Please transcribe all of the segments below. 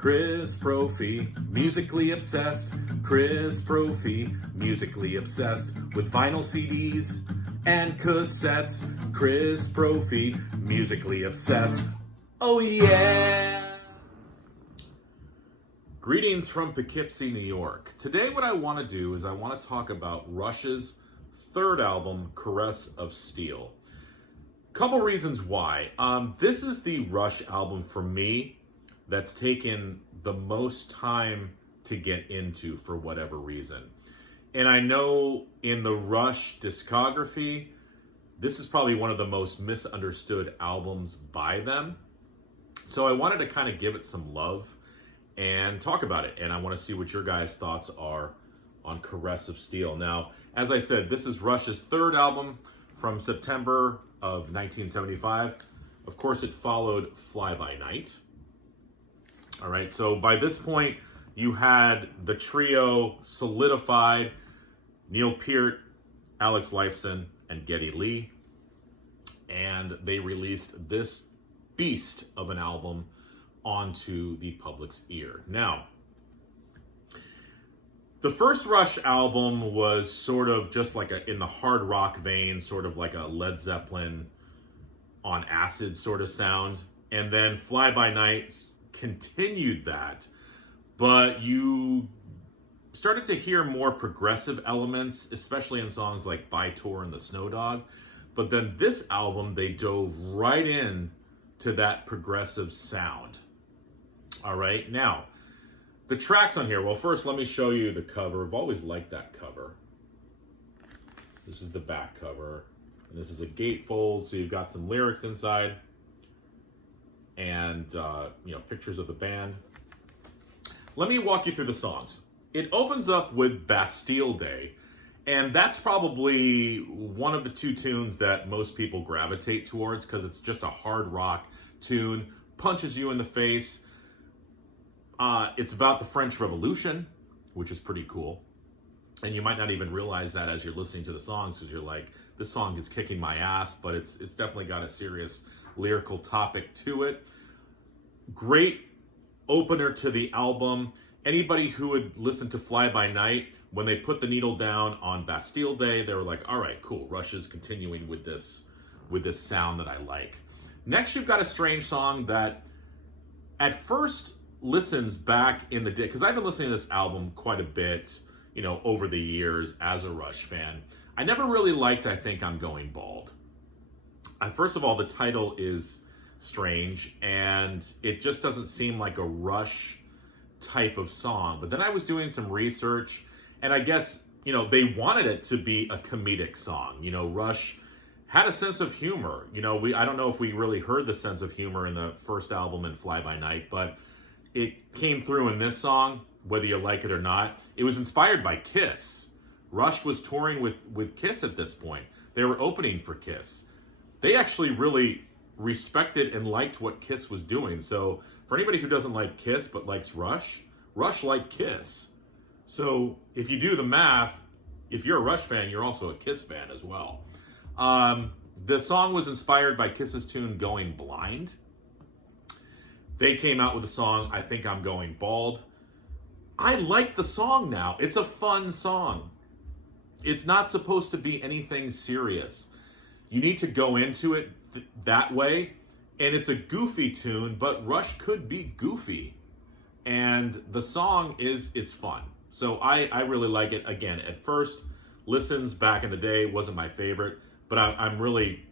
Chris Prophy, musically obsessed. Chris Prophy, musically obsessed with vinyl CDs and cassettes. Chris Prophy, musically obsessed. Oh yeah! Greetings from Poughkeepsie, New York. Today what I want to do is I want to talk about Rush's third album, Caress of Steel. Couple reasons why. This is the Rush album for me that's taken the most time to get into for whatever reason. And I know in the Rush discography, this is probably one of the most misunderstood albums by them. So I wanted to kind of give it some love and talk about it. And I want to see what your guys' thoughts are on Caress of Steel. Now, as I said, this is Rush's third album from September of 1975. Of course, it followed Fly By Night. All right, so by this point, you had the trio solidified: Neil Peart, Alex Lifeson, and Geddy Lee. And they released this beast of an album onto the public's ear. Now, the first Rush album was sort of just like in the hard rock vein, sort of like a Led Zeppelin on acid sort of sound. And then Fly By Night continued that, but you started to hear more progressive elements, especially in songs like By Tour and The Snow Dog. But then this album, they dove right in to that progressive sound. All right, now, the tracks on here, well, first let me show you the cover. I've always liked that cover. This is the back cover, and this is a gatefold, so you've got some lyrics inside and pictures of the band. Let me walk you through the songs. It opens up with Bastille Day, and that's probably one of the two tunes that most people gravitate towards because it's just a hard rock tune, punches you in the face. It's about the French Revolution, which is pretty cool. And you might not even realize that as you're listening to the songs, because you're like, this song is kicking my ass, but it's definitely got a serious lyrical topic to it. Great opener to the album. Anybody who would listen to Fly By Night, when they put the needle down on Bastille Day, they were like, all right, cool, Rush is continuing with this sound that I like. Next, you've got a strange song that at first listens back in the day, because I've been listening to this album quite a bit, over the years as a Rush fan. I never really liked I Think I'm Going Bald. First of all, the title is strange, and it just doesn't seem like a Rush type of song. But then I was doing some research, and I guess, they wanted it to be a comedic song. Rush had a sense of humor. I don't know if we really heard the sense of humor in the first album in Fly By Night, but it came through in this song, whether you like it or not. It was inspired by Kiss. Rush was touring with Kiss at this point. They were opening for Kiss. They actually really respected and liked what Kiss was doing. So for anybody who doesn't like Kiss but likes Rush, Rush liked Kiss. So if you do the math, if you're a Rush fan, you're also a Kiss fan as well. The song was inspired by Kiss's tune Going Blind. They came out with a song, I Think I'm Going Bald. I like the song now. It's a fun song. It's not supposed to be anything serious. You need to go into it that way. And it's a goofy tune, but Rush could be goofy. And the song it's fun. So I really like it. Again, at first, listens back in the day wasn't my favorite, but I'm really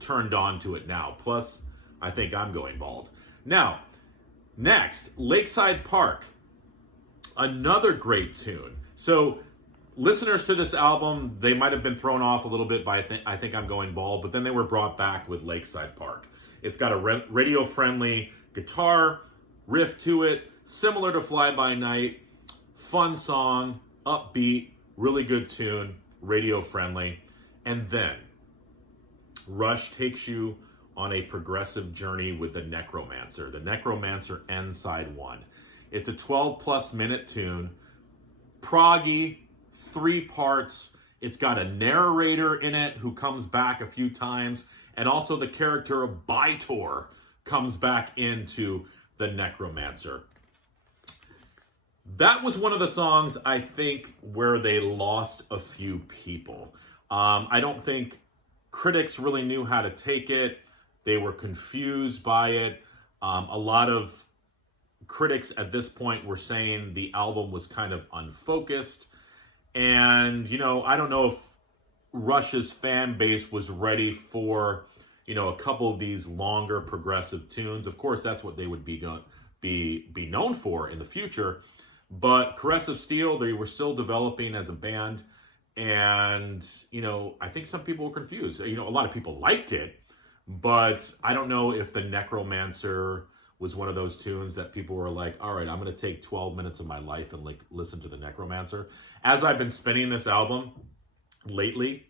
turned on to it now. Plus, I Think I'm Going Bald. Now, next, Lakeside Park. Another great tune. So listeners to this album, they might have been thrown off a little bit by I Think I'm Going Bald, but then they were brought back with Lakeside Park. It's got a radio-friendly guitar riff to it, similar to Fly By Night. Fun song, upbeat, really good tune, radio-friendly. And then Rush takes you on a progressive journey with The Necromancer. The Necromancer End Side 1. It's a 12-plus minute tune, proggy, 3 parts. It's got a narrator in it who comes back a few times, and also the character of By Tour comes back into The Necromancer. That was one of the songs, I think, where they lost a few people. I don't think critics really knew how to take it. They were confused by it. A lot of critics at this point were saying the album was kind of unfocused. And, I don't know if Rush's fan base was ready for, a couple of these longer progressive tunes. Of course, that's what they would be known for in the future. But Caress of Steel, they were still developing as a band. And, I think some people were confused. A lot of people liked it. But I don't know if the Necromancer was one of those tunes that people were like, all right, I'm going to take 12 minutes of my life and listen to the Necromancer. As I've been spinning this album layly,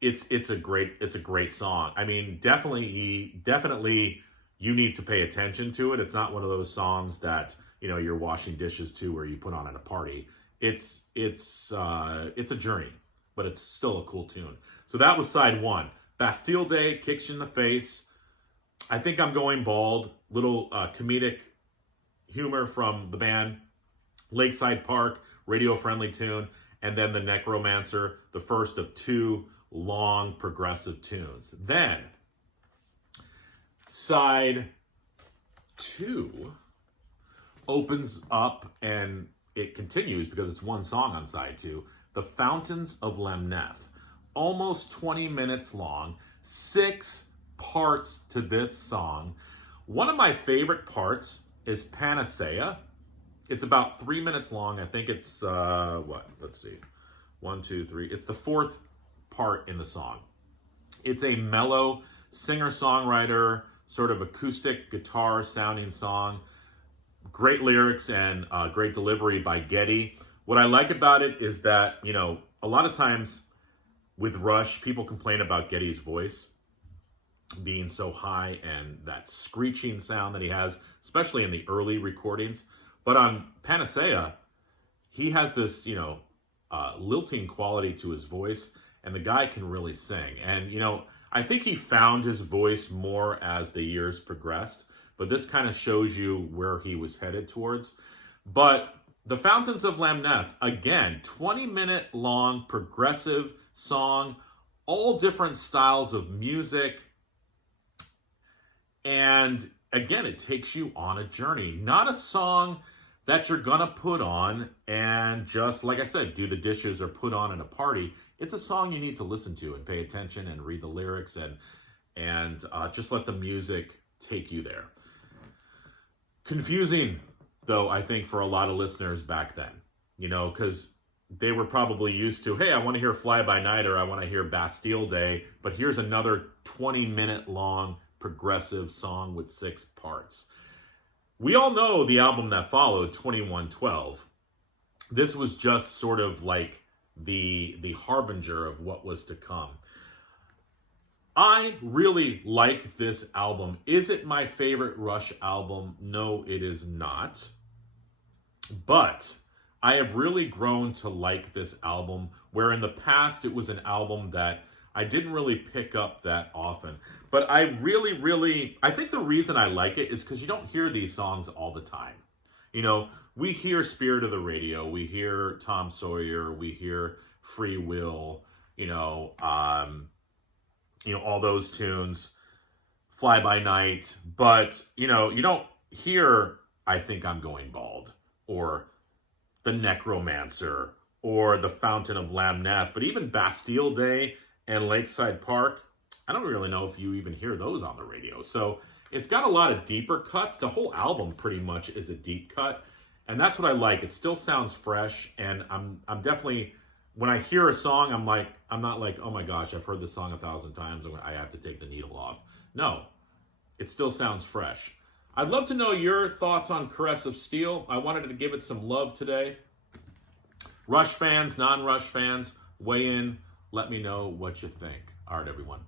it's a great song. I mean, definitely you need to pay attention to it. It's not one of those songs that, you're washing dishes to or you put on at a party. It's a journey, but it's still a cool tune. So that was side one. Bastille Day kicks you in the face. I think I'm going bald. Little comedic humor from the band. Lakeside Park, radio-friendly tune. And then the Necromancer, the first of two long progressive tunes. Then, side two opens up and it continues because it's one song on side two. The Fountains of Lamnath. Almost 20 minutes long. 6 parts to this song. One of my favorite parts is Panacea. It's about 3 minutes long. I think it's, let's see. 1, 2, 3. It's the 4th part in the song. It's a mellow singer-songwriter, sort of acoustic guitar sounding song. Great lyrics and great delivery by Geddy. What I like about it is that, a lot of times with Rush, people complain about Geddy's voice being so high and that screeching sound that he has, especially in the early recordings. But on Panacea, he has this, lilting quality to his voice, and the guy can really sing. And, I think he found his voice more as the years progressed, but this kind of shows you where he was headed towards. But The Fountains of Lamnath, again, 20-minute long progressive song, all different styles of music. And again, it takes you on a journey. Not a song that you're going to put on and just, like I said, do the dishes or put on at a party. It's a song you need to listen to and pay attention and read the lyrics and just let the music take you there. Confusing, though, I think, for a lot of listeners back then, because they were probably used to, hey, I want to hear Fly By Night or I want to hear Bastille Day, but here's another 20-minute long progressive song with 6 parts. We all know the album that followed, 2112. This was just sort of like the harbinger of what was to come. I really like this album. Is it my favorite Rush album? No, it is not. But I have really grown to like this album, where in the past it was an album that I didn't really pick up that often. But I I think the reason I like it is because you don't hear these songs all the time. We hear Spirit of the Radio, we hear Tom Sawyer, we hear Free Will, all those tunes, Fly By Night. But, you don't hear I Think I'm Going Bald, or The Necromancer, or The Fountain of Lamnath. But even Bastille Day and Lakeside Park, I don't really know if you even hear those on the radio. So it's got a lot of deeper cuts. The whole album pretty much is a deep cut. And that's what I like. It still sounds fresh. And I'm definitely, when I hear a song, I'm not like, oh my gosh, I've heard this song 1,000 times. I have to take the needle off. No, it still sounds fresh. I'd love to know your thoughts on Caress of Steel. I wanted to give it some love today. Rush fans, non-Rush fans, weigh in. Let me know what you think. All right, everyone.